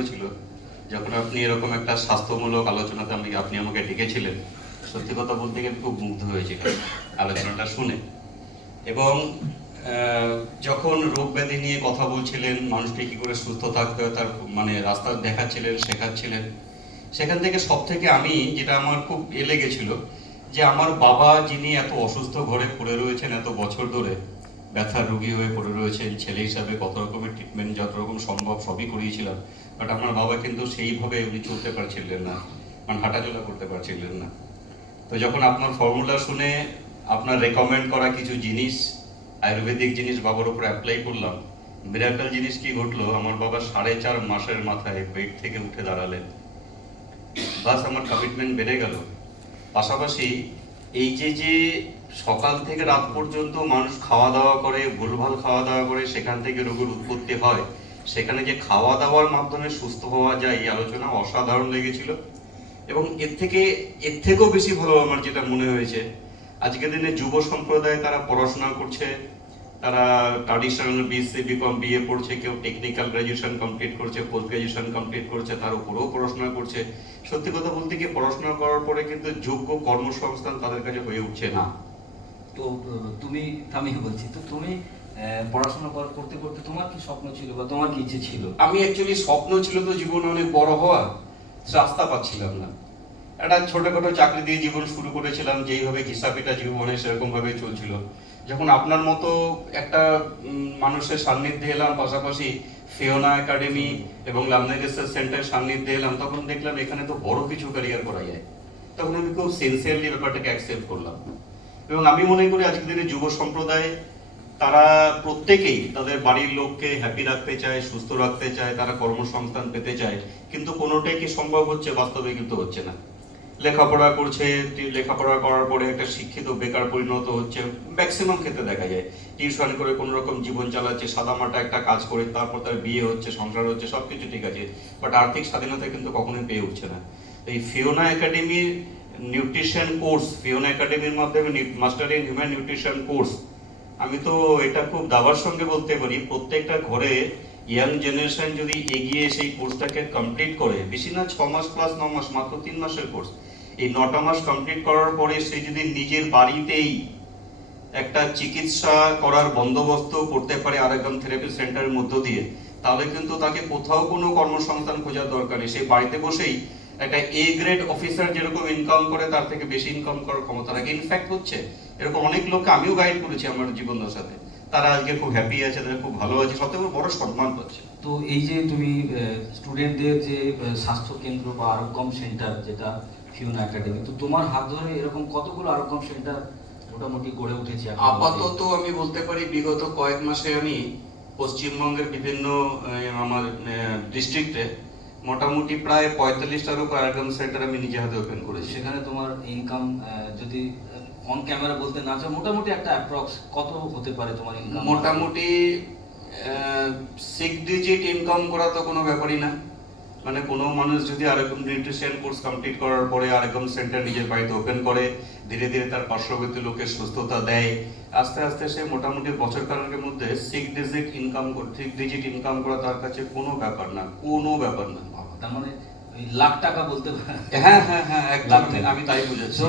হয়েছিল যখন আপনি এরকম একটা স্বাস্থ্যমূলক আলোচনাতে আপনি আমাকে ডেকেছিলেন। সত্যি কথা বলতে গিয়ে খুব মুগ্ধ হয়েছিলাম আলোচনাটা শুনে। এবং যখন রোগ ব্যাধি নিয়ে কথা বলছিলেন, মানুষকে কি করে সুস্থ থাকতে হয় তার মানে রাস্তা দেখাচ্ছিলেন, শেখাচ্ছিলেন, সেখান থেকে সব থেকে আমি যেটা আমার খুব লেগেছিল যে আমার বাবা যিনি এত অসুস্থ ঘরে পড়ে রয়েছেন এত বছর ধরে, ব্যথার রোগী হয়ে পড়ে রয়েছেন, ছেলে হিসাবে কত রকমের ট্রিটমেন্ট যত রকম সম্ভব সবই করিয়েছিলাম, বাট আমার বাবা কিন্তু সেইভাবে উনি চলতে পারছিলেন না, মানে হাঁটাচলা করতে পারছিলেন না। তো যখন আপনার ফর্মুলা শুনে আপনার রেকমেন্ড করা কিছু জিনিস, আয়ুর্বেদিক জিনিস বাবার উপর অ্যাপ্লাই করলাম, মিরাকল জিনিস কি ঘটলো, আমার বাবা 4.5 মাসের মাথায় বেড থেকে উঠে দাঁড়ালেন। বাস আমার কমিটমেন্ট বেড়ে গেল। পাশাপাশি এই যে সকাল থেকে রাত পর্যন্ত মানুষ খাওয়া দাওয়া করে, ভুলভাল খাওয়া দাওয়া করে, সেখান থেকে রোগের উৎপত্তি হয়, সেখানে যে খাওয়া দাওয়ার মাধ্যমে সুস্থ হওয়া যায়, এই আলোচনা অসাধারণ লেগেছিল। এবং এর থেকেও বেশি ভালো আমার যেটা মনে হয়েছে, আজকের দিনে যুব সম্প্রদায় তারা পড়াশোনা করছে, তারা ট্রাডিশনাল বিএসসি বিকম বিএ পড়ছে, কেউ টেকনিক্যাল গ্রাজুয়েশন কমপ্লিট করছে, পোস্ট গ্রাজুয়েশন কমপ্লিট করছে, তার উপরেও পড়াশোনা করছে। সত্যি কথা বলতে গিয়ে পড়াশোনা করার পরে কিন্তু যোগ্য কর্মসংস্থান তাদের কাছে হয়ে উঠছে না। তো তুমি, আমি বলছি, তো তুমি পড়াশোনা করতে করতে তোমার কি স্বপ্ন ছিল বা তোমার কি ইচ্ছে ছিল? আমি অ্যাকচুয়ালি স্বপ্ন ছিল তো জীবনে অনেক বড় হওয়া, রাস্তা পাচ্ছিলাম না। একটা ছোটখাটো চাকরি দিয়ে জীবন শুরু করেছিলাম, যেইভাবে ঘিসাপিটা জীবনে সেরকম ভাবে চলছিল। যখন আপনার মতো একটা মানুষের সান্নিধ্যে এলাম, পাশাপাশি ফিওনা একাডেমি এবং লার্নিং রিসার্চ সেন্টারের সান্নিধ্যে এলাম, তখন দেখলাম এখানে তো বড় কিছু ক্যারিয়ার করা যায়। তখন আমি খুব সিনসিয়ারলি ব্যাপারটাকে অ্যাকসেপ্ট করলাম। এবং আমি মনে করি আজকের দিনে যুব সম্প্রদায় তারা প্রত্যেকেই তাদের বাড়ির লোককে হ্যাপি রাখতে চায়, সুস্থ রাখতে চায়, তারা কর্মসংস্থান পেতে চায়, কিন্তু কোনোটাই কি সম্ভব হচ্ছে? বাস্তবে কিন্তু হচ্ছে না। লেখাপড়া করছে, লেখাপড়া করার পরে একটা শিক্ষিত বেকার পরিণত হচ্ছে, ম্যাক্সিমাম ক্ষেত্রে দেখা যায়। টিউশন করে কোনো রকম জীবন চালাচ্ছে, সাদামাটা একটা কাজ করে, তারপর তার বিয়ে হচ্ছে, সংসার হচ্ছে, সবকিছু ঠিক আছে, বাট আর্থিক স্বাধীনতা কিন্তু কখনোই পেয়ে উঠছে না। এই ফিওনা একাডেমির নিউট্রিশন কোর্স, ফিওনা একাডেমির মাধ্যমে master in human nutrition course, আমি তো এটা খুব দাবার সঙ্গে বলতে পারি, প্রত্যেকটা ঘরে ইয়াং জেনারেশন যদি এগিয়ে সেই কোর্সটাকে কমপ্লিট করে, বেশি না 6 মাস প্লাস 9 মাস, মাত্র 3 মাসের কোর্স, এই 9টা মাস কমপ্লিট করার পরে সে যদি নিজের বাড়িতেই একটা চিকিৎসা করার বন্দোবস্ত করতে পারে আরেকদম থেরাপি সেন্টারের মধ্য দিয়ে, তাহলে কিন্তু তাকে কোথাও কোনো কর্মসংস্থান খোঁজার দরকার নেই। সে বাড়িতে বসেই একটা এ গ্রেড অফিসার যেরকম ইনকাম করে তার থেকে বেশি ইনকাম করার ক্ষমতা রাখে। ইনফ্যাক্ট হচ্ছে এরকম অনেক লোককে আমিও গাইড করেছি আমার জীবনের সাথে, তারা আজকে খুব হ্যাপি আছে, তারা খুব ভালো আছে, সবথেকে বড় সম্মান পাচ্ছে। তো এই যে তুমি স্টুডেন্টদের যে স্বাস্থ্য কেন্দ্র বা আরোগ্যম সেন্টার, যেটা ফিওনা একাডেমি, তো তোমার হাত ধরে এরকম কতগুলো আরোগ্যম সেন্টার মোটামুটি গড়ে উঠেছে? আপাতত আমি বলতে পারি বিগত কয়েক মাসে আমি পশ্চিমবঙ্গের বিভিন্ন আমার ডিস্ট্রিক্টে মোটামুটি প্রায় 45টার উপর আরোগ্যম সেন্টার আমি নিজে হাতে ওপেন করেছি। সেখানে তোমার ইনকাম যদি অন ক্যামেরা বলতে না চাও, মোটামুটি একটা অ্যাপ্রক্স কত হতে পারে তোমার ইনকাম? মোটামুটি 6 ডিজিট ইনকাম করা তো কোনো ব্যাপারই না। মানে কোনো মানুষ যদি আরেকম নিউট্রিশন কোর্স কমপ্লিট করার পরে আরেকম সেন্টার নিজের বাড়িতে ওপেন করে, ধীরে ধীরে তার পার্শ্ববর্তী লোকের সুস্থতা দেয়, আস্তে আস্তে সে মোটামুটি বছর কালের মধ্যে 6 ডিজিট ইনকাম করা তার কাছে কোনো ব্যাপার না, কোনো ব্যাপার না। তার মানে লাখ টাকা বলতে পারে। হ্যাঁ হ্যাঁ হ্যাঁ, একদম আমি তাই বুঝেছি।